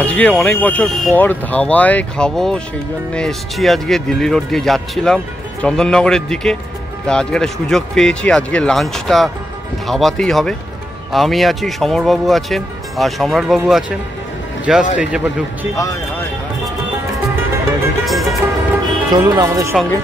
আজকে অনেক বছর পর ধাবায় খাবো, সেই জন্য এসছি। আজকে দিল্লি রোড দিয়ে যাচ্ছিলাম চন্দননগরের দিকে, তা আজকে একটা সুযোগ পেয়েছি। আজকে লাঞ্চটা ধাবাতেই হবে। আমি আছি, সমরবাবু আছেন আর সম্রাটবাবু আছেন। জাস্ট এই যে ঢুকছি, চলুন আমাদের সঙ্গে।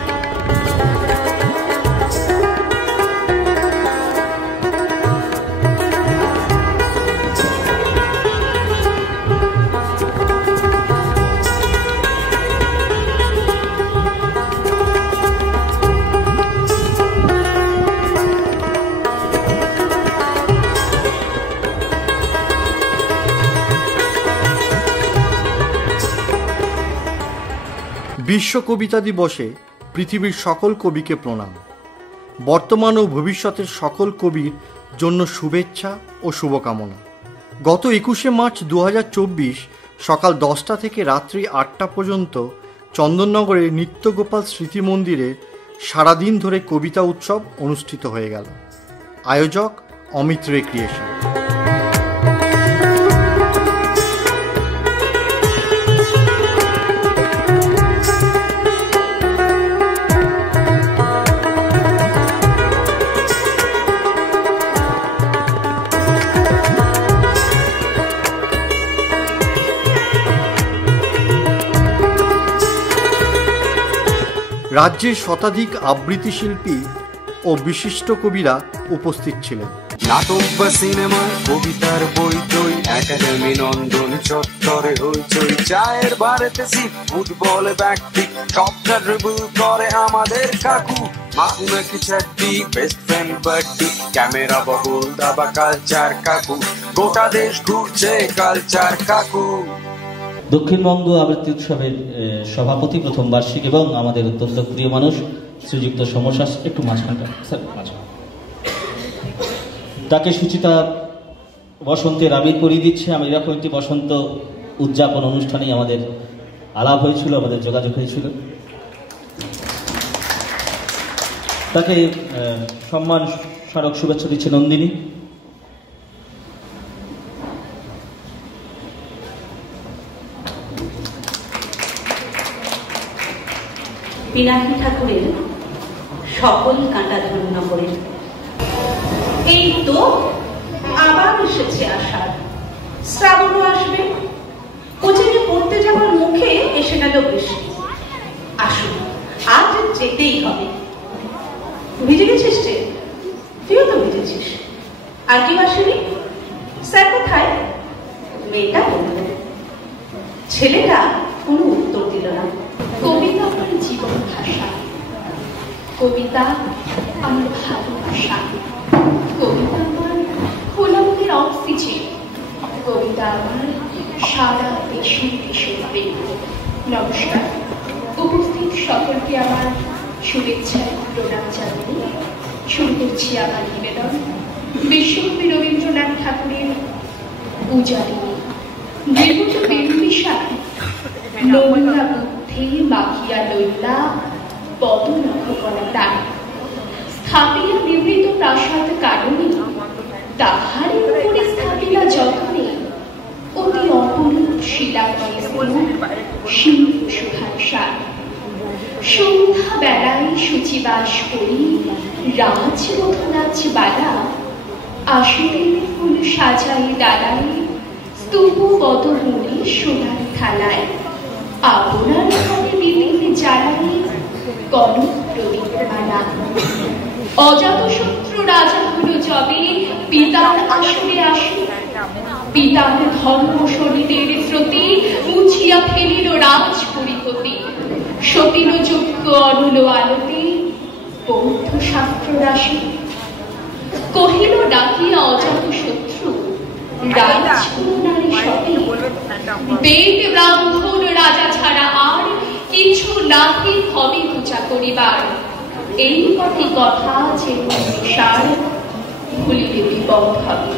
বিশ্ব কবিতা দিবসে পৃথিবীর সকল কবিকে প্রণাম। বর্তমান ও ভবিষ্যতের সকল কবির জন্য শুভেচ্ছা ও শুভকামনা। গত 21শে মার্চ 2024 সকাল 10টা থেকে রাত্রি 8টা পর্যন্ত চন্দননগরের নিত্যগোপাল স্মৃতি মন্দিরে সারাদিন ধরে কবিতা উৎসব অনুষ্ঠিত হয়ে গেল। আয়োজক অমিত রে ক্রিয়েশন। রাজ্যের শতাধিক আবৃত্তি শিল্পী ও বিশিষ্ট কবিরা উপস্থিত ছিলেন। নাটক বা সিনেমা, কবিতার বই টই, একাডেমি নন্দন চত্বরে হইচই, চায়ের বারেতে সিট, ফুটবল ব্যাগটি, সবটা ড্রিবল করে আমাদের কাকু। মাকু নাকি চাট্টি, বেস্ট ফ্রেন্ড বাড্ডি, ক্যামেরা বগল দাবা কালচার কাকু, গোটা দেশ ঘুরছে কালচার কাকু। দক্ষিণবঙ্গ আবৃত্তি উৎসবের সভাপতি, প্রথম বার্ষিক এবং আমাদের অত্যন্ত প্রিয় মানুষ শ্রীযুক্ত সমরশ্বাস, একটু মাঝখানটা স্যার, তাকে সুচিতা বসন্তের আবির পরিয়ে দিচ্ছে। আমি এরকম একটি বসন্ত উদযাপন অনুষ্ঠানেই আমাদের আলাপ হয়েছিল, আমাদের যোগাযোগ হয়েছিল। তাকে সম্মান স্মারক শুভেচ্ছা দিচ্ছে নন্দিনী। পিনাকি ঠাকুরের সকল কাঁটা ধন্য করে। এই তো আবার এসেছে আষাঢ়, শ্রাবণও আসবে। কোচিনে পড়তে যাওয়ার মুখে এসে গেল বৃষ্টি। আসুন, আজ যেতেই হবে। ভিজে গেছিস রে? তুইও তো ভিজেছিস। আর কেউ আসেনি? স্যার কোথায়? মেয়েটা বলল। ছেলেটা কোনো উত্তর দিল না। কবিতা আমার জীবন ভাষা, কবিতা আমার ভালোবাসা, কবিতা আমার খোলা মনের অক্সিজেন, কবিতা আমার সারা দেশে দেশের প্রেম। নমস্কার, উপস্থিত সকলকে আমার শুভেচ্ছায় প্রণাম জানিয়ে শুরু করছি আমার নিবেদন বিশ্বকবি রবীন্দ্রনাথ ঠাকুরের উজাড়ি। দেবতা বেণুবিশা নোংরা বুদ্ধি মাখিয়া লইলা পদনখ করা তাই, স্থাপিয়া বিবৃত প্রাসাদ কারণে, তাহারই উপরে স্থাপিলা যতনে অতি অপরূপ শিলাময় সিন্ধু সুধার সার। সন্ধ্যা বেলায় শুচিবাস করি রাজবধূনাচ বালা, আসনের ফুল সাজাই দাঁড়াই স্তূপ পদমূলে সোনার থালায়, আপনার ঘরে বিভিন্ন জ্বালাই কনক প্রদীপমালা। অজাতশত্রু রাজা হলো যবে পিতার আসনে আসে, পিতার ধর্ম শরীরের স্রোতে মুছিয়া ফেলিল রাজপরিপতি। সতীন যোগ্য অনল আলোতে বৌদ্ধ শাস্ত্র রাশি, কহিল ডাকিয়া অজাতশত্রু রাজগুরু নারী সবে, বেদ ব্রাহ্মণ রাজা ছাড়া আর কিছু নাহি হবে পূজা করিবার। এই কটি কথা যে সার ভুলিলে বিপদ হবে।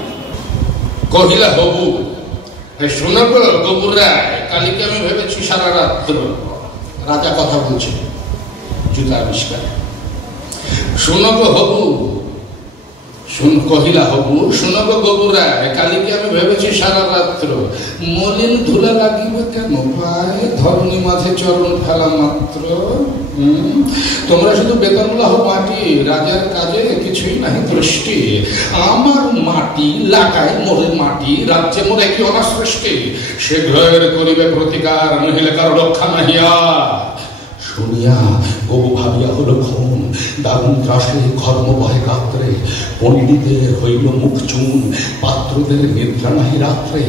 কহিলা বাবু, শোনো গো গবুরা, কালীকে আমি ভেবেছি সারা রাত। রাজা কথা বলছে, জুতা আবিষ্কার। শোনো গো হবু, কহিলা হবু, শোনো গো গবুরা, কালিকে আমি ভেবেছি সারা রাত্র মলিন ধুলা লাগিবে কেন ভাই, ধরণী মাঝে চরণ ফেলা মাত্র। তোমরা শুধু বেতনগুলো হো মাটি, রাজার কাজে কিছুই নাহি দৃষ্টি। আমার মাটি লাগায় মোরে মাটি, রাজ্যে মোরে কি অনাসৃষ্টি। শীঘ্র করিবে প্রতিকার, নহিলে কারো রক্ষা নাহিয়া। শুনিয়া গবু ভাবিয়া হলো খুন, দারুণ ত্রাসে কর্ম বহে গাত্রে। পণ্ডিতের হইল মুখ চুন, পাত্রদের নিদ্রা নাহি রাত্রে।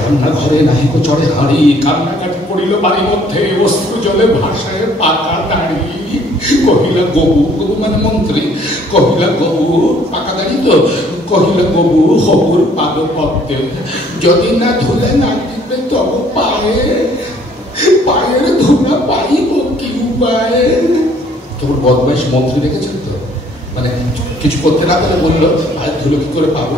রান্নাঘরে নাহিক চড়ে হাঁড়ি, কান্নাকাটি পড়িল বাড়ির মধ্যে, অশ্রু জলে ভাষায় পাকা দাঁড়ি। কহিলা গবু, গবু মানে মন্ত্রী, কহিলা গবু পাকা দাঁড়ি তো, কহিলা গবু হবুর পাদ পদ্মে, যদি না ধুলে না দিবে তব পায়ে, পায়ের ধুলা পাইব কি উপায়ে। তোর বদমাইশ মন্ত্রী দেখেছেন তো, মানে কিছু করতে না পারে বললো পায়ের ধুলো কি করে পাবো,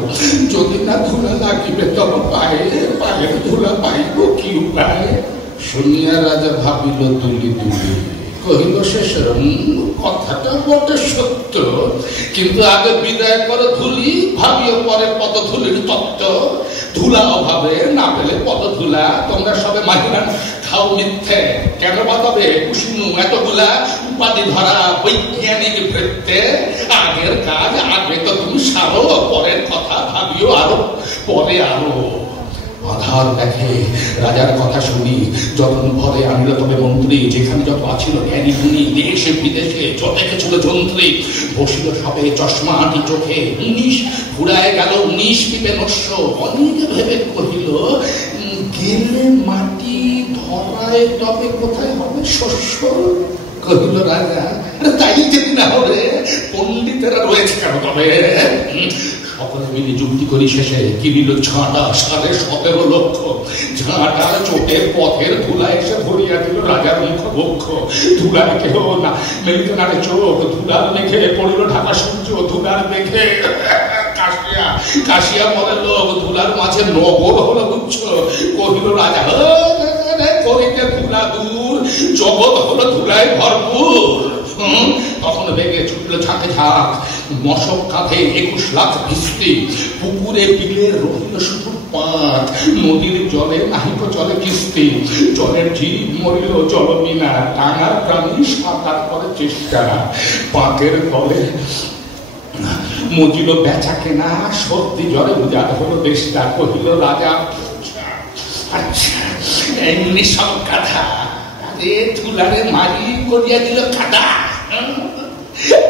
যদি না ধুলা লাগিবে তবে পায়ে, পায়ের ধুলা পাইব কি উপায়ে। শুনিয়া রাজা ভাবিল দুলি দুলি, কহিল শেষের কথাটা বটে সত্য, কিন্তু আগে বিদায় করে ধুলি, ভাবিও পরে পদ ধুলির তত্ত্ব। ধুলা অভাবে না পেলে পদ ধুলা, তোমরা সবে মাহিনা খাও মিথ্যে, কেন বাতাবে কুসুনু এতগুলা উপাধি ধরা বৈজ্ঞানিক বৃত্তে। আগের কাজ আগে তো তুমি সারো, পরের কথা ভাবিও আরো, পরে আরো। আধার দেখে রাজার কথা শুনি, যতন ভরে আনিল তবে মন্ত্রী। যেখানে যত আছিল জ্ঞানী গুণী, দেশে বিদেশে যত দেখেছিল যন্ত্রী। বসিল সবে চশমা আঁটি চোখে, 19 ফুরায় গেল 19 পিপে নস্য। অনেক ভেবে কহিল গেলে মাটি ধরায় তবে কোথায় হবে শস্য। কহিল রাজা তাই যদি না হবে, পণ্ডিতেরা রয়েছে কেন তবে। সকলে মিলে যুক্তি করি শেষে কিনিল ঝাঁটা 17.5 লক্ষ। ঝাঁটা চোখের পথের ধুলা এসে ধরিয়া দিল রাজার মুখ বক্ষ। ধুলার কেহ না মেলিতে নাড়ে চোখ, ধুলার মেঘে পড়িল ঢাকা সূর্য। ধুলার মেঘে কাশিয়া কাশিয়া মরে লোক, ধুলার মাঝে নগর হলো গুচ্ছ। কহিল রাজা করিতে ধুলা দূর, জগৎ হলো ধুলায় ভরপুর। তখন বেগে ছুটল ঝাঁকে ঝাঁক, মশক কাঁধে 21 লাখ ভিস্তি। পুকুরে বিলে রহিল শুধু পাক, নদীর জলে নাহিক চলে কিস্তি। জলের জীব মরিল জল বিনা, টাঙার প্রাণী সাঁতার করে চেষ্টা। পাকের ফলে মজিল বেচা কেনা, সর্দি জ্বরে উজাড় হলো দেশটা। কহিল রাজা আচ্ছা এমনি সব কথা, ধুলারে মারি করিয়া দিল কাদা।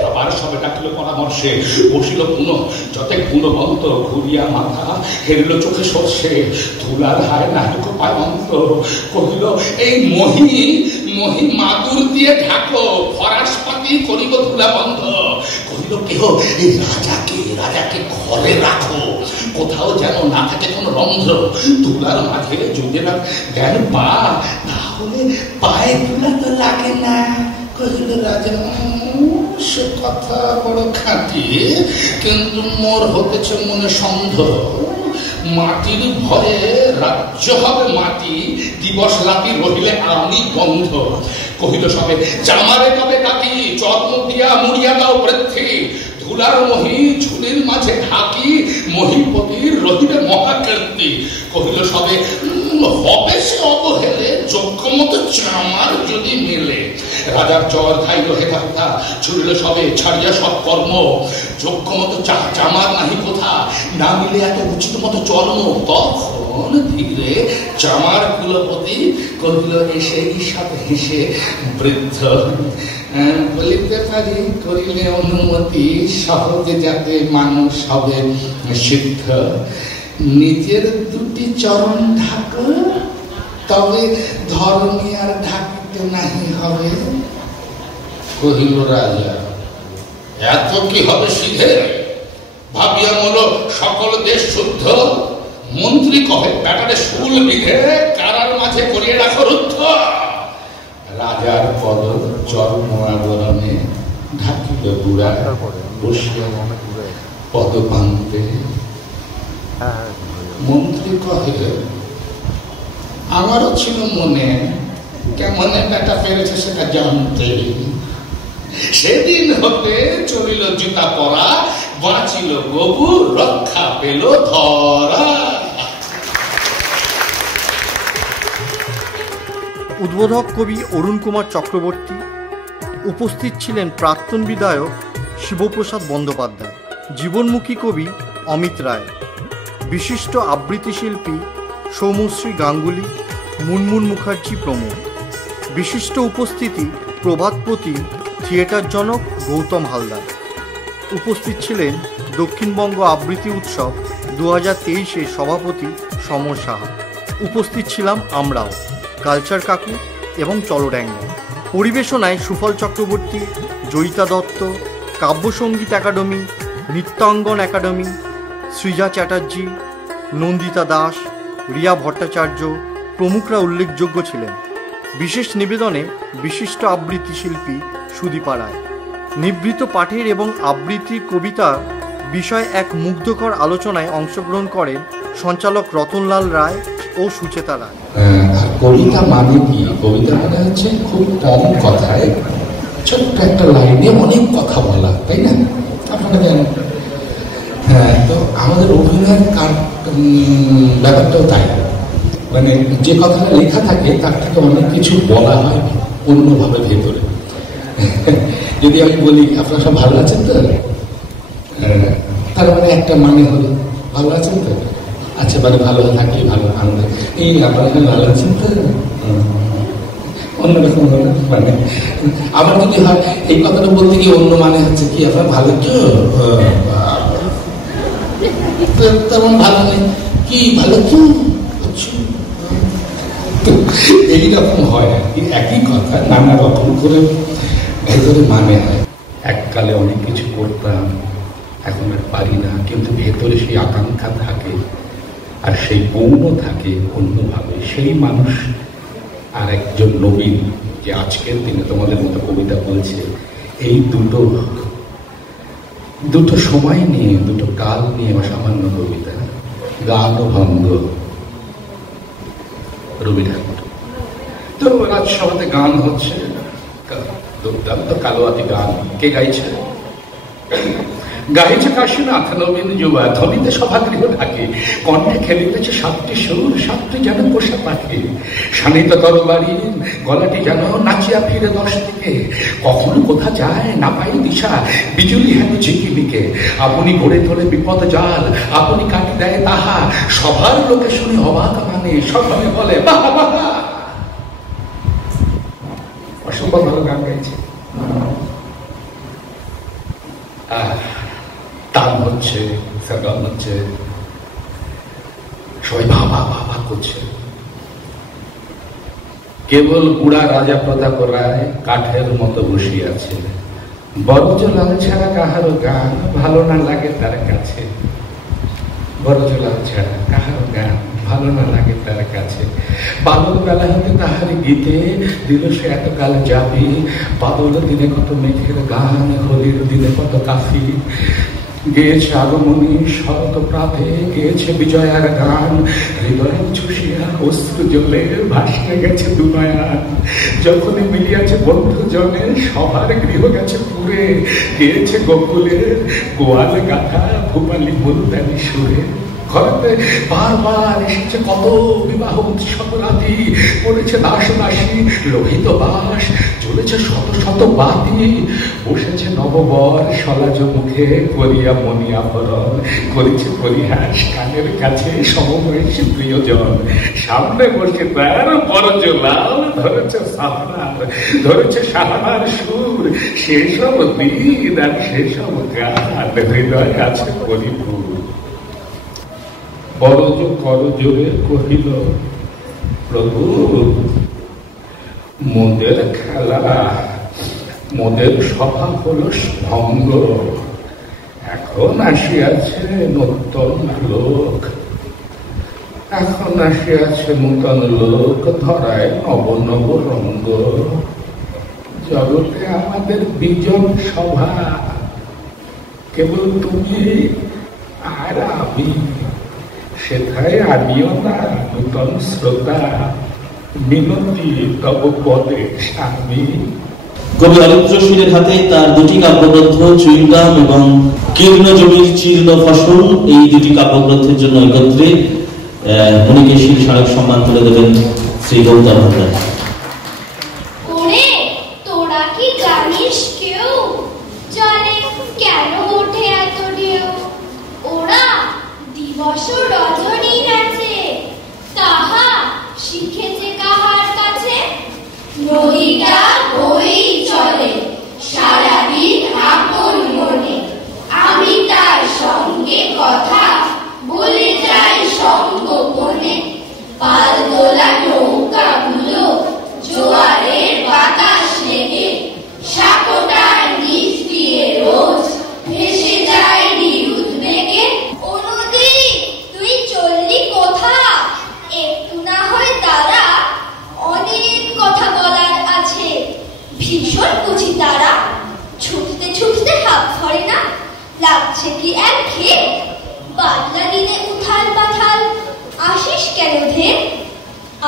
আবার সবে ডাকলো পরামর্শে, বসিল পুনঃ যতে গুণবন্ত। ঘুরিয়া মাথা হেরিল চোখে সর্ষে, ধুলার হায় নাহিক পায় অন্ত। কহিল এই মহি মহি মাদুর দিয়ে ঢাকো, ফরাসপাতি করিব ধুলা বন্ধ। কহিল কেহ এই রাজাকে রাজাকে ঘরে রাখো, কোথাও যেন না থাকে কোন রন্ধ্র। ধুলার মাঝে যদি না জ্ঞান পা, তাহলে পায়ে ধুলা তো লাগে না। কহিল রাজা সে কথা বড় খাঁটি, কিন্তু মোর হতেছে মনে সন্দেহ। মাটির ভয়ে রাজ্য হবে মাটি, দিবস রাতি রহিলে আমি বন্ধ। কহিল সবে জামারে কবে কাটি, চর্ম দিয়া মুড়িয়া দাও বৃদ্ধি। ধুলার মহি ঝুলির মাঝে ঢাকি, মহিপতির রহিলে মহাকীর্তি। কহিল সবে হবে সে অবহেলে, যোগ্য মতো চামার যদি মেলে। রাজার চর খাইল হেথা, ছুড়িল সবে ছাড়িয়া সব কর্ম। যোগ্য মতো চামার নাহি কোথা, না মিলে এত উচিত মতো চর্ম। তখন ধীরে চামার কুলপতি কহিল এসে ঈষৎ হেসে বৃদ্ধ, বলিতে পারি করিলে অনুমতি, সহজে যাতে মানুষ হবে সিদ্ধ। নিজের দুটি চরণ ঢাক, তবে ধরণী আর ঢাকতে নাহি হবে। কহিল রাজা এত কি হবে সিধে, ভাবিয়া মল সকল দেশ শুদ্ধ। মন্ত্রী কহে ব্যাটারে শুল বিধে, কারার মাঝে করিয়ে রাখো রুদ্ধ। রাজার পদ চর্ম আবরণে ঢাকিল বুড়া, বসিয়া পদ পান্তে। মন্ত্রী কহে আমারও ছিল মনে, কেমন ব্যাটা পেরেছে সেটা জানতে। সেদিন হতে চলিল জুতা পরা, বাঁচিল গবু, রক্ষা পেল ধরা। উদ্বোধক কবি অরুণ কুমার চক্রবর্তী। উপস্থিত ছিলেন প্রাক্তন বিধায়ক শিবপ্রসাদ বন্দ্যোপাধ্যায়, জীবনমুখী কবি অমিত রায়, বিশিষ্ট আবৃত্তি শিল্পী সৌমশ্রী গাঙ্গুলি, মুনমুন মুখার্জি প্রমুখ। বিশিষ্ট উপস্থিতি প্রভাত প্রতিম থিয়েটার জনক গৌতম হালদার। উপস্থিত ছিলেন দক্ষিণবঙ্গ আবৃত্তি উৎসব 2023-এর সভাপতি সমর সাহা। উপস্থিত ছিলাম আমরাও, কালচার কাকু এবং চলড্যাঙ্গা। পরিবেশনায় সুফল চক্রবর্তী, জয়িতা দত্ত, কাব্যসঙ্গীত একাডেমি, নৃত্যাঙ্গন একাডেমি, সৃজা চ্যাটার্জি, নন্দিতা দাস, রিয়া ভট্টাচার্য প্রমুখরা উল্লেখযোগ্য ছিলেন। বিশেষ নিবেদনে বিশিষ্ট আবৃত্তি শিল্পী সুদীপা রায়। নিবৃত পাঠের এবং আবৃত্তির কবিতা বিষয়ে এক মুগ্ধকর আলোচনায় অংশগ্রহণ করেন সঞ্চালক রতনলাল রায় ও সুচেতা রায়। কবিতা মানে কি? কবিতা মানে হচ্ছে খুব কম কথায় ছোট্ট একটা লাইনে অনেক কথা বলা, তাই না? আপনারা জানেন। হ্যাঁ, তো আমাদের অভিনয়ের ব্যাপারটাও তাই। মানে যে কথাটা লেখা থাকে তার থেকে অনেক কিছু বলা হয় অন্যভাবে ভেতরে। যদি আমি বলি আপনারা সব ভালো আছেন তো, তার মানে একটা মানে হলো ভালো আছেন তো, আচ্ছা মানে ভালো থাকলে ভালো আনন্দ, এই আপনারা ভালো আছেন তো, অন্যরকম হলো মানে। আবার যদি হয় এই কথাটা বলতে গিয়ে অন্য মানে হচ্ছে কি আপনার ভালো তো, তেমন ভালো নেই কি ভালো তো, এইরকম হয় আর কি। একই কথা নানা রকম করে ভেতরে মানে হয়। এককালে অনেক কিছু করতাম, এখন আর পারি না, কিন্তু ভেতরে সেই আকাঙ্ক্ষা থাকে আর সেই গৌণ থাকে অন্যভাবে। সেই মানুষ আর একজন নবীন যে আজকের দিনে তোমাদের মতো কবিতা বলছে, এই দুটো সময় নিয়ে, দুটো কাল নিয়ে অসামান্য কবিতা, গান ও ভঙ্গ, রবি ঠাকুর। তো রাজসভাতে গান হচ্ছে, দুর্দান্ত কালোয়াতি গান। কে গাইছে? গাইছে কাশীনাথ নবীন যুবা। ধ্বনিতে সভাগৃহ ঢাকে, কণ্ঠে খেলিতেছে 7টি সুর, 7টি যেন পোষা পাখি। শানিত তরবারি গলাটি যেন নাচিয়া ফিরে 10 দিকে। কখন কোথা যায় না পাই দিশা, বিজুলি হেন ঝিকিমিকে। আপনি গড়ে তোলে বিপদ জাল, আপনি কাটি দেয় তাহা। সবার লোকে শুনে অবাক মানে, সবাই বলে বাহা বাহা। অসম্ভব ভালো গান গাইছে। তাল হচ্ছে, গান হচ্ছে, সবাই বাবা বাবা করছে। কেবল বুড়া রাজা প্রতাপ রায় কাঠের মতো বসিয়ে আছে। বড়জলাল ছাড়া কাহারো গান ভালো না লাগে তার কাছে। বড়জলাল ছাড়া কাহারো গান ভালো না লাগে তার কাছে। বাদল বেলা হতে তাহার গীতে দিল সে এতকাল যাবি। বাদল দিনে কত মেঘের গান, হোলির দিনে কত কাফি। গেয়েছে আগমনী শরৎ প্রাতে, গেয়েছে বিজয়ার গান। হৃদয় ছুষিয়া অশ্রু জলে ভাসিয়ে গেছে দুনয়ান। যখনই মিলিয়াছে বন্ধু জনে, সবার গৃহ গেছে পুরে। গেয়েছে গোকুলের গোয়াল গাথা, ভূপালী মুলতানি সুরে। ঘরেতে বারবার এসেছে কত বিবাহ উৎসব রাতি। পড়েছে দাস দাসী লোহিত বাস, চলেছে শত শত বাতি। বসেছে নববর সলাজ মুখে করিয়া মনি আভরণ। করেছে পরিহাস কানের কাছে সমবয়সী প্রিয়জন। সামনে বসে তার বড়জলাল, ধরেছে সাহানার, ধরেছে সাহানার সুর। সেসব দিন আর সেসব গান হৃদয় আছে পরিপূর্ণ। বড়জ করজোরে কহিল প্রভু, মোদের খেলা, মোদের সভা হলো ভঙ্গ। এখন আসিয়াছে নূতন লোক, এখন আসিয়াছে নূতন লোক, ধরায় নব নব রঙ্গ। জগতে আমাদের বিজন সভা, কেবল তুমি আর আমি। সেথায় আনিও না নূতন শ্রোতা, মিনতি তব পদে স্বামী। কবি অরিত্র শীলের হাতে তার দুটি কাব্যগ্রন্থ চুইংগাম এবং কীর্ণ জমির চীর্ণ ফসল, এই দুটি কাব্যগ্রন্থের জন্য একত্রে উনিকে শীল স্মারক সম্মান তুলে দেবেন শ্রী গৌতম হালদার। ওরে তোরা কি জানিস কেউ জলে কেন ওঠে এত ঢেউ? ওরা দিবস রজনী নাচে, তাহা শিখেছে কাহার কাছে? নদীটা বই চলে সারাদিন আপন মনে, আমি তার সঙ্গে কথা বলে যাই সঙ্গোপনে। পাল তোলা নৌকাগুলো জোয়ারের বাতাস লেগে সাঁকোটার নিচ দিয়ে রোজ ভেসে যায় নিরুদ বেগে। ও নদী তুই চললি কোথা? একটু না হয় দাঁড়া, অনেক কথা বলার আছে। ভীষণ বুঝি তারা, ছুটতে ছুটতে হাত ধরে না, লাগছে কি একঘেয়ে? বাদলা দিনে উথাল পাথাল আসিস কেন ধের?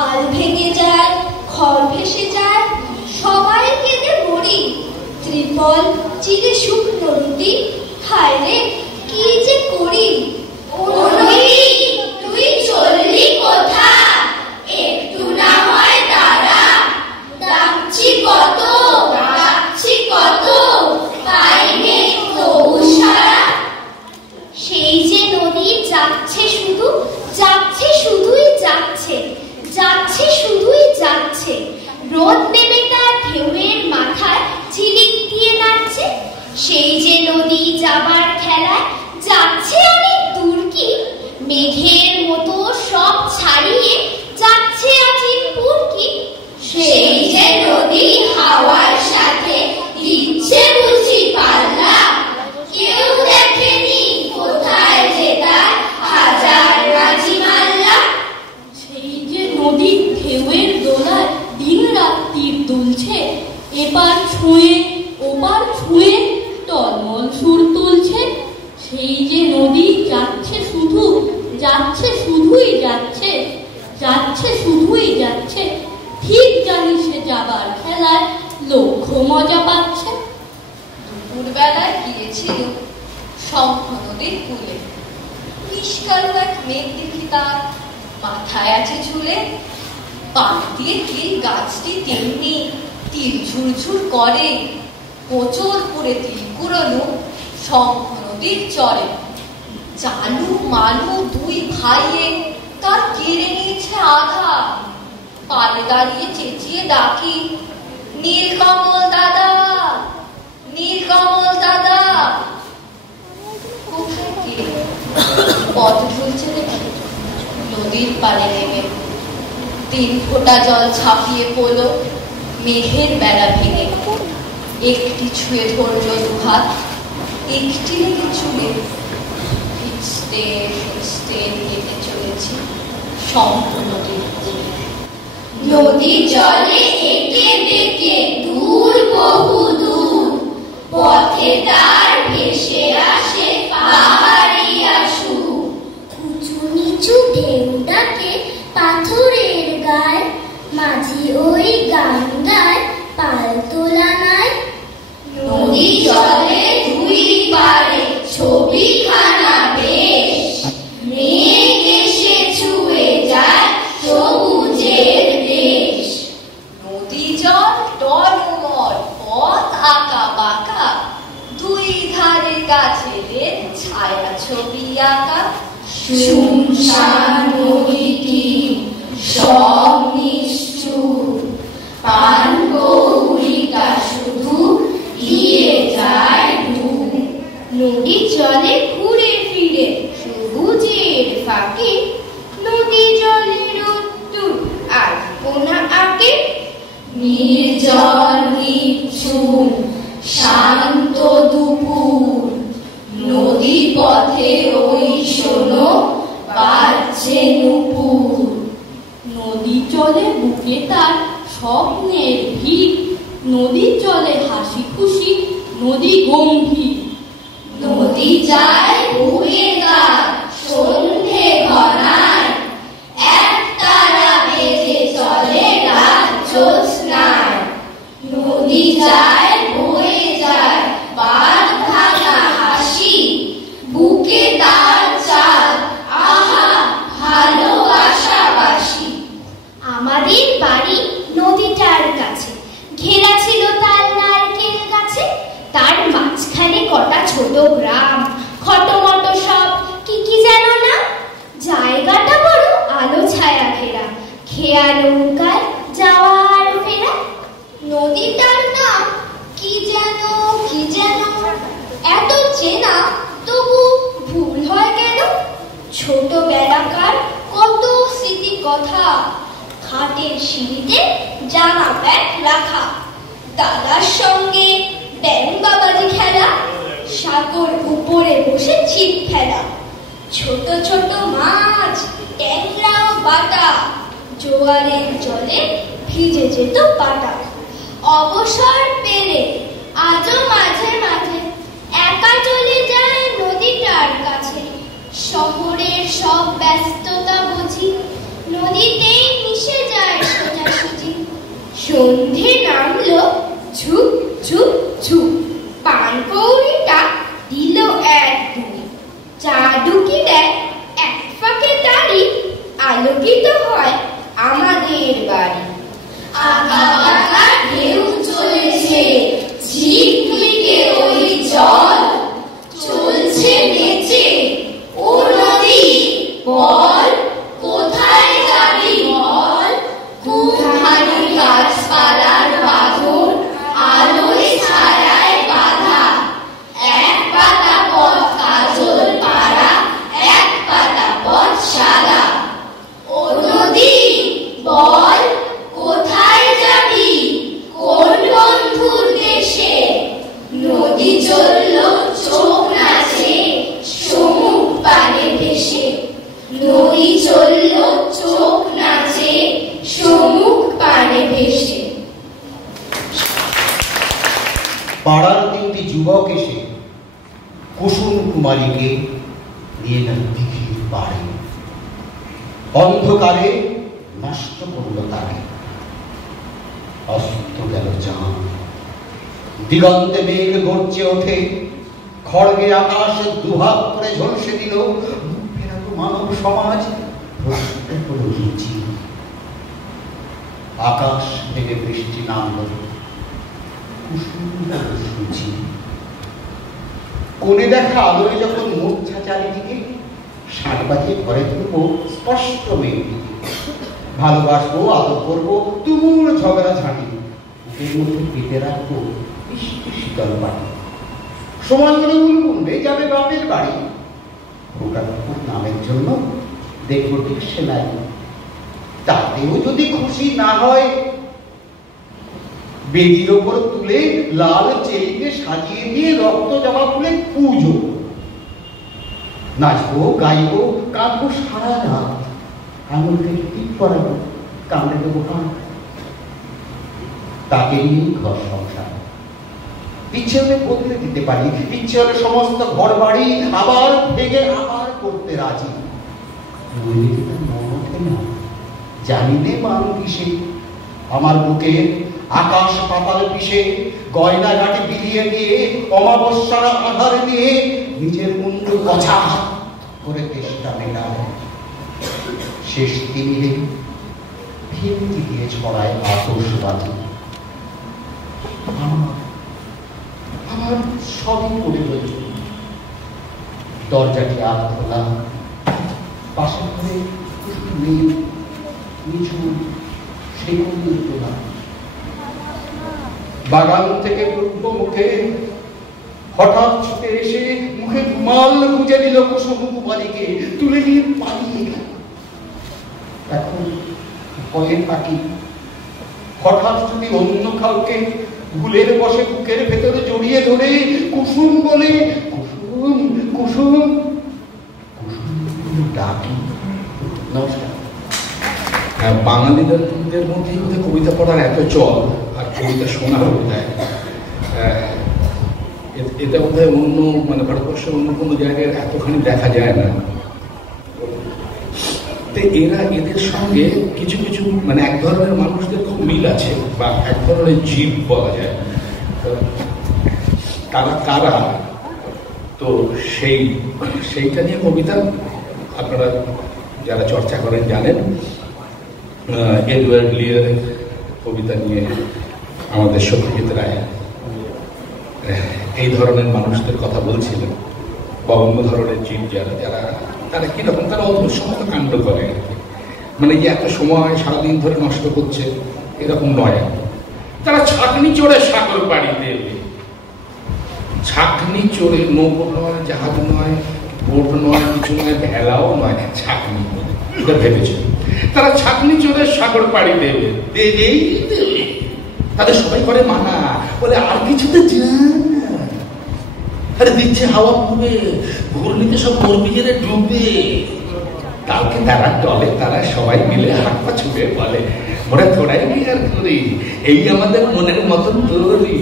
আল ভেঙে যায়, খড় ভেসে যায়, সবাই কেঁদে মরি। ত্রিপল চিরে শুকনো রুটি, হায় রে কি যে করি। ও নদী তুই চললি কোথা? একটু না হয় দাঁড়া, ডাকছি কত ডাকছি কত, পাইনি তবু সারা। সেই যে নদী যাচ্ছে শুধু, যাচ্ছে শুধুই যাচ্ছে, যাচ্ছে শুধুই যাচ্ছে। রোদ নেমে তার ঢেউয়ের মাথায় ঝিলিক দিয়ে নাচছে। সেই যে নদী যাবার খেলায় যাচ্ছে অনেক দূর কি, মেঘের মতো সব ছাড়িয়ে যাচ্ছে আজিমপুর কি। সেই যে নদী হাওয়ার সাথে দিচ্ছে বুঝি পাল্লা, কেউ দেখেনি কোথায় যে তার হাজার রাজি মাল্লা। সেই যে নদী ঢেউয়ের দোলায় দিন রাত তীর দুলছে, এপার ছুঁয়ে ওপার ছুঁয়ে টলমল সুর তুলছে। সেই যে নদী যাচ্ছে শুধু, যাচ্ছে শুধুই যাচ্ছে, যাচ্ছে শুধুই যাচ্ছে। ঠিক জানি সে যাবার খেলায় লক্ষ্য মজা পাচ্ছে। দুপুরবেলায় গিয়েছিল শঙ্খ নদীর কূলে, নিষ্কাল এক মেঘ দেখি তার মাথায় আছে ঝুলে। পাক দিয়ে তিল গাছটি তেমনি তিল ঝুরঝুর করে, কোচর করে তিল কুড়োনো শঙ্খ নদীর চরে। জানু মানু দুই ভাইয়ে তার কেড়ে নিয়েছে আধা। পালে দাঁড়িয়ে চেঁচিয়ে ডাকি, নীলকমল দাদা, নীলকমল দাদা। কোথায় কে? পথ ভুলছে দেখে নদীর পাড়ে নেমে 3 ফোঁটা জল ছাপিয়ে পড়লো মেঘের বেড়া ভেঙে। একটি ছুঁয়ে ধরল দুহাত, একটি লেগে চুলে। ভিজতে ভিজতে হেঁটে চলেছি শঙ্খ নদীর কূলে। নদী জলে এঁকে বেঁকে দূর বহু দূর, পথে তার ভেসে আসে পাহাড়িয়া সুর। উঁচু নিচু ঢেউ ডাকে পাথরের গায়, মাঝি ওই গান গায় পাল তোলা নাই। নদী জলে দুই পারে ছবিখানা বেশ, মেঘ এসে ছুঁয়ে যায় সবুজের দেশ। নদী জল টলমল, পথ আঁকা বাঁকা, দুই ধারে গাছেদের ছায়া ছবি আঁকা। শুনশান নদীটি সব নিষ্ঠুর, পান গৌরীটা শুধু দিয়ে যায় ডুব। নদী জলে ঘুরে ফিরে সবুজের ফাঁকে, নদী জলে রোদ্দুর আর কোনা আঁকে। নির্জন নিঝুম শান্ত দুপুর, নদী পথে ওই শোনো বাজছে নুপুর। নদী চলে বুকে তার স্বপ্নের ভিড়, নদী চলে হাসি খুশি, নদী গম্ভীর। নদী যায় বয়ে তার সন্ধে ঘনায়, এক তারা বেজে চলে রাত জ্যোৎস্নায়। নদী যায় বাড়ি নদীটার কাছে, ঘেরা ছিল তার নারকেল গাছে। তার মাঝখানে কটা ছোট গ্রাম, খটোমটো সব কি কি যেন না। জায়গাটা বড় আলো ছায়া ঘেরা, খেয়া নৌকায় যাওয়ার ফেরা। নদীটার নাম কি যেন এত চেনা তবু ভুল হয় কেন? ছোটবেলাকার কত স্মৃতি কথা, খাটের সিঁড়িতে জামা প্যান্ট রাখা, দাদার সঙ্গে ব্যাং বাবাজি খেলা, সাগর উপরে বসে ছিপ ফেলা, ছোট ছোট মাছ, ট্যাংরা বাটা, জোয়ারের জলে ভিজে যেত পাটা। অবসর পেলে আজও মাঝে মাঝে একা চলে যায় নদীটার কাছে। শহরের সব ব্যস্ততা বুঝি নদীতেই মিশে যায় সোজাসুজি। সন্ধে নামলো ঝুপ ঝুপ ঝুপ, পানকৌড়িটা দিল এক দুই, চা ঢুকি দেয় এক ফাঁকে দাঁড়ি, আলোকিত হয় আমাদের বাড়ি। আঁকা বাঁকা ঢেউ চলেছে, ঝিকমিকে ওই জল, চলছে নেচে ও নদী বল, কোথায় যাবি বল? কুঠারি গাছপালার বাঁধন আলোয় ছায়ায় বাঁধা, এক পাতা পথ কাজল পাড়া, এক পাতা পথ সাদা। ও নদী বল, কোথায় যাবি কোন বন্ধুর দেশে? নদী চলল চোখ নাচে সমুখ পানে ভেসে, নদী চলল চোখ নাচে সমুখ পানে ভেসে। পাড়ার তিনটি যুবক এসে কুসুম কুমারীকে নিয়ে গেল দিঘির পাড়ে, অন্ধকারে নষ্ট করল তাকে। অস্ত গেল চাঁদ, দিগন্তে মেঘ গর্জে ওঠে, খড়গে আকাশ দুহাত করে ঝলসে দিল। ফেরাতো মানব সমাজ আকাশ থেকে বৃষ্টি নামল, কোণে দেখা আলোয় যখন মূর্ছা চারিদিকে, ষাট বাজিয়ে ঘরে তুলবো স্পষ্ট মেয়েটিকে। ভালোবাসবো, আদর করবো, তুমুল ঝগড়া ঝাঁটি, এর মধ্যে পেতে রাখবো শীতল পাটি। সময় করে উলবুলবে যাবে বাপের বাড়ি, ভোটাকুর নামের জন্য দেখবো ঠিক সেলাই। তাতেও যদি খুশি না হয়, বেদির ওপর তুলে লাল চেলিকে সাজিয়ে দিয়ে রক্ত জমা ফুলে পুজো। নাচবো, গাইবো, কাঁদবো সারা রাত, আঙুল থেকে টিপ পরাবো, কামড়ে দেবো হাত। তাকে নিয়ে ঘর সংসার। ইচ্ছে হলে বদলে দিতে পারি, ইচ্ছে হলে সমস্ত ঘর বাড়ি আবার ভেঙে আবার করতে রাজি। জানি নে মান কিসে, আমার বুকে আকাশ পাতাল পিষে, গয়না ঘাটে বিলিয়ে দিয়ে, অমাবস্যার আধার নিয়ে নিজের মুন্ডু গছা করে চেষ্টা মেটায়। শেষ তিমিরে ভিত্তি দিয়ে ছড়ায় আতশবাজি। আমার সবই পড়ে রইল, দরজাটি আর খোলা, পাশে ঘরে মেয়ে নিচু সেগুলো তোলা। বাগান থেকে পূর্ব মুখে হঠাৎ ছুটে এসে মুখে রুমাল গুঁজে দিল কুসুম কুমারীকে, তুলে নিয়ে পালিয়ে গেল। এখন ভয়ে থাকি, হঠাৎ যদি অন্য কাউকে ভুলের বসে বুকের ভেতরে জড়িয়ে ধরে কুসুম বলে, কুসুম কুসুম কুসুম ডাকি। নমস্কার। বাঙালিদের মধ্যেই বোধহয় কবিতা পড়ার এত চল আর কবিতা শোনা হয়ে যায়। এটা বোধহয় অন্য মানে ভারতবর্ষের অন্য কোনো জায়গায় এতখানি দেখা যায় না। তো এদের সঙ্গে কিছু কিছু মানে এক ধরনের মানুষদের খুব মিল আছে, বা এক ধরনের জীব বলা যায়। তারা কারা, তো সেইটা নিয়ে কবিতা আপনারা যারা চর্চা করেন জানেন। এডওয়ার্ড লিয়ার কবিতা নিয়ে আমাদের সত্যজিৎ রায় এই ধরনের মানুষদের কথা বলছিলেন, বা অন্য ধরনের জীব যারা তারা কিরকম, তারা অদ্ভুত সমস্ত কাণ্ড করে, মানে যে এত সময় সারাদিন ধরে নষ্ট করছে এরকম নয়। তারা ছাঁকনি চড়ে সাগর পাড়ি দেবে, ছাঁকনি চড়ে, নৌকো নয়, জাহাজ নয়, বোট নয়, কিছু নয়, ভেলাও নয়, ছাঁকনি, এটা ভেবেছে। তারা ছাঁকনি চড়ে সাগর পাড়ি দেবে, দেবেই দেবে। তাদের সবাই করে মানা, বলে আর কিছুতে যান, আরে দিচ্ছে হাওয়া পুবে, ঘূর্ণিতে সব মরবিজেরে ডুবে। কালকে তারা টলে, তারা সবাই মিলে হাত পা ছুটে বলে, ওরা থোড়াই বিয়ার করি, এই আমাদের মনের মতন তৈরি,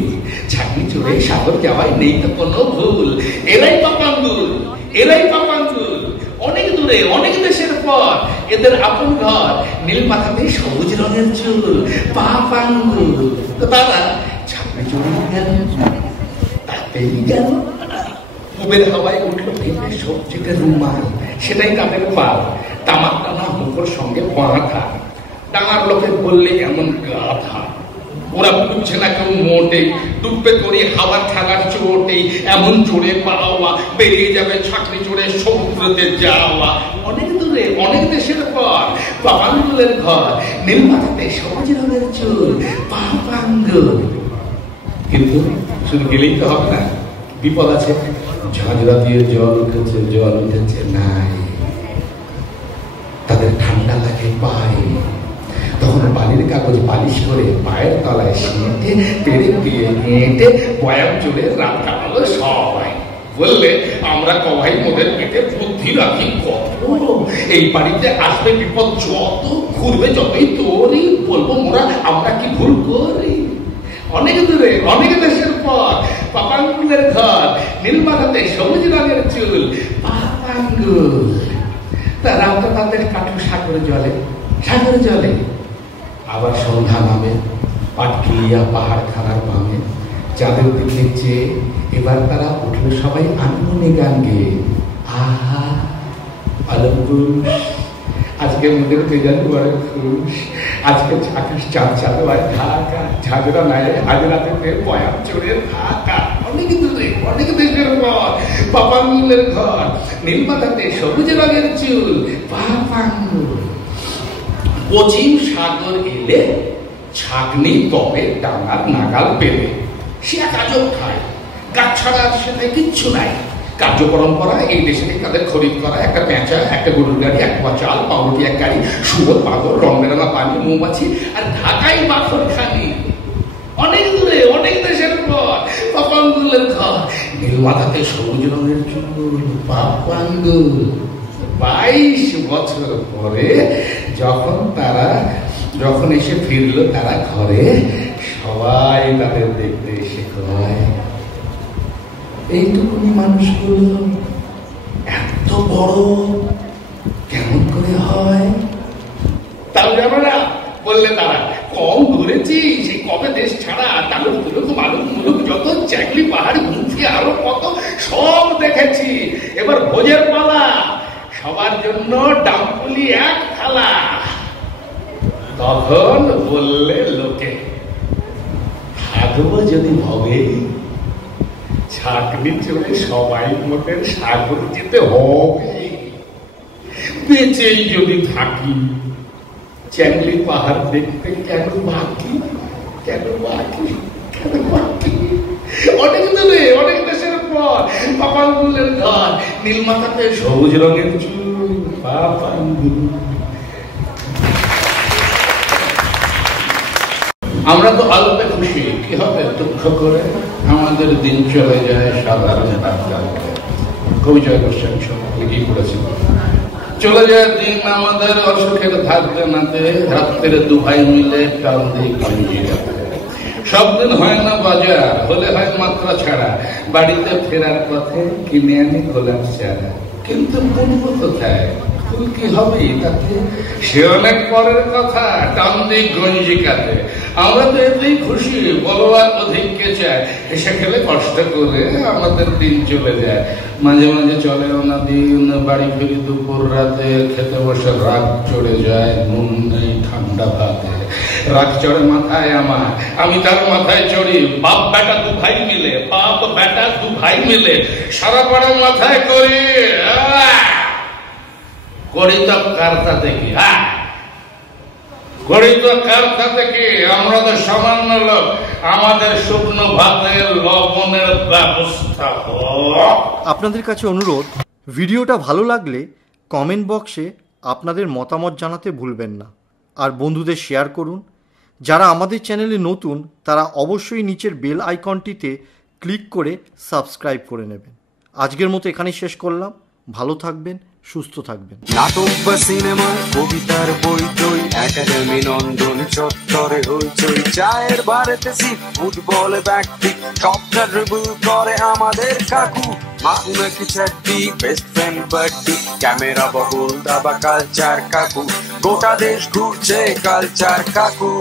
ছাঁকনি চড়ে সাগর যাওয়ায় নেই তো কোনো ভুল। এরাই পাপাঙ্গুল, এরাই পাপাঙ্গুল, অনেক দূরে অনেক দেশের পর এদের আপন ঘর, নীল মাথাতে সবুজ রঙের চুল, পাপাঙ্গুল। তো তারা ছাঁকনি চড়ে গেল, তাতেই গেল। পুবের হাওয়ায় উঠলো ভেবে সবজিতে রুমাল, সেটাই তাদের পাল, তামাক টানা মুখর সঙ্গে বাঁধা। ডাঙার লোকে বললে এমন গাধা, ওরা বুঝছে না কেউ মোটেই, ডুববে করি হাওয়ার খেলার চোটেই, এমন জোরে পাওয়া বেরিয়ে যাবে ছাঁকনি চড়ে সমুদ্রতে যাওয়া। অনেক দূরে অনেক দেশের পর পাপাঙ্গুলের ঘর, নীল মাথাতে সবুজ রঙের চুল, পাপাঙ্গুল। কিন্তু শুধু গেলেই তো হবে না, বিপদ আছে। ঝাঁঝরা দিয়ে জল উঠেছে, জল উঠেছে নাই, তাদের ঠান্ডা লাগে পায়ে, তখন বালির কাগজ পালিশ করে পায়ের তলায় সেঁটে পেরে দিয়ে হেঁটে বয়াম চলে রাত কাটালো সবাই। বললে আমরা কবাই মোদের পেটে বুদ্ধি রাখি কত, এই বাড়িতে আসবে বিপদ যত, ঘুরবে যতই তোরই, বলবো মোরা আমরা কি ভুল করি। অনেক দূরে অনেক দেশের পর পাপাঙ্গুলের ঘর, নীল মাথাতে সবুজ রঙের চুল, পাপাঙ্গুল। তারাও তো তাদের কাঠু সাগরে জলে, সাগরে জলে। আবার সন্ধ্যা নামে, পাটকিলিয়া পাহাড় খানার বামে, চাঁদের দিকে চেয়ে এবার তারা উঠলো সবাই আনমনে গান গেয়ে, আহা আলম্বুস, আজকে মোদের বেজান বড় খুশ, আজকে আকাশ চাঁদ চাঁদোয়ায় ঢাকা, ঝাঁঝরা নাই আজ রাতে বয়াম চড়ে ঢাকা। অনেক দূরে অনেক দেশের পর পাপাঙ্গুলের ঘর, নীল মাথাতে সবুজ রঙের চুল, পাপাঙ্গুল। পশ্চিম সাগর এলে ছাঁকনি তবে ডাঙার নাগাল পেলে, সে এক আজব খায়, গাছ ছাড়া সেটাই কিচ্ছু নাই। কার্য পরম্পরা এই দেশে তাদের খরিদ করা একটা পেঁচা, একটা গরুর গাড়ি, এক পা চাল, পাউরুটি এক গাড়ি, শুয়োর পাগল, রং বেরঙা পানি, মৌমাছি, আর ঢাকাই বাখর খানি। অনেক দূরে অনেক দেশের পর পাপাঙ্গুলের ঘর, নীল মাথাতে সবুজ রঙের চুল, পাপাঙ্গুল। 22 বছর পরে যখন এসে ফিরল তারা ঘরে, সবাই তাদের দেখতে এসে কয়, এইটুকুনি মানুষগুলো এত বড় কেমন করে হয়? তাও জানো না, বললে তারা, কম ঘুরেছি সেই কবে দেশ ছাড়া, তালুক তুলুক মালুক মুলুক যত, চ্যাংলি পাহাড় ঘুরছি আরো কত, সব দেখেছি। এবার ভোজের পালা, সবার জন্য ডাম্পুলি এক থালা। তখন বললে লোকে, হাগবো যদি ভবে, ছাঁকনি চড়ে সবাই মোদের সাগর যেতে হবে, বেঁচেই যদি থাকি চ্যাংলি পাহাড় দেখতে কেন বাকি, কেন বাকি, কেন বাকি। অনেক দূরে অনেক দেশের পর পাপাঙ্গুলের ঘর, নীল মাথাতে সবুজ রঙের চুল, পাপাঙ্গুল। আমরা তো আলোতে খুশি, কি হবে দুঃখ করে আমাদের দিন চলে যায় সাধারণ ডাক্তার। কবি জয় গোস্বামী লিখেই পড়েছিল, চলে যায় দিন আমাদের অসুখের ধার জানাতে, রাত্রে দুভাই মিলে টাল দিই গঞ্জি রাতে। সব দিন হয় না বাজার, হলে হয় মাত্রা ছাড়া, বাড়িতে ফেরার পথে কিনে আনি গোলাপ চারা। কিন্তু বলবো কোথায়, ফুল কি হবে তাতে, সে অনেক পরের কথা, টান দিই গঞ্জি কাতে। আমরা তো এতেই খুশি, বলো আর অধিক কে চায়, হেসে খেলে কষ্ট করে আমাদের দিন চলে যায়। মাঝে মাঝে চলে না দিন, বাড়ি ফিরি দুপুর রাতে, খেতে বসে রাত চড়ে যায়, নুন নেই ঠান্ডা ঠান্ডা ভাতে রাগ চড়ে মাথায় আমার, আমি তার মাথায় চড়ি। বাপ বেটা দু ভাই মিলে, বাপ বেটা দু ভাই মিলে সারা পাড়া মাথায় করি। করি তো কারতা দেখি, করি তো কারতা দেখি। আমরা তো সামান্য লোক, আমাদের শুকনো ভাতের লবণের ব্যবস্থা হোক। আপনাদের কাছে অনুরোধ, ভিডিওটা ভালো লাগলে কমেন্ট বক্সে আপনাদের মতামত জানাতে ভুলবেন না, আর বন্ধুদের শেয়ার করুন। যারা আমাদের চ্যানেলে নতুন তারা অবশ্যই নিচের বেল আইকনটিতে ক্লিক করে সাবস্ক্রাইব করে নেবেন। আজকের মতো এখানেই শেষ করলাম। ভালো থাকবেন, সুস্থ থাকবেন। নাটক বা সিনেমা, কবিতার বই টই, একাডেমি নন্দন চত্বরে হইচই। চায়ের বারেতে সিট, ফুটবল ব্যক্তি, সবটা ড্রিবল করে আমাদের কাকু। মাকু নাকি চাকরি, বেস্ট ফ্রেন্ড বাড্ডি, ক্যামেরা বহুল দাবা কালচার কাকু। গোটা দেশ ঘুরছে কালচার কাকু।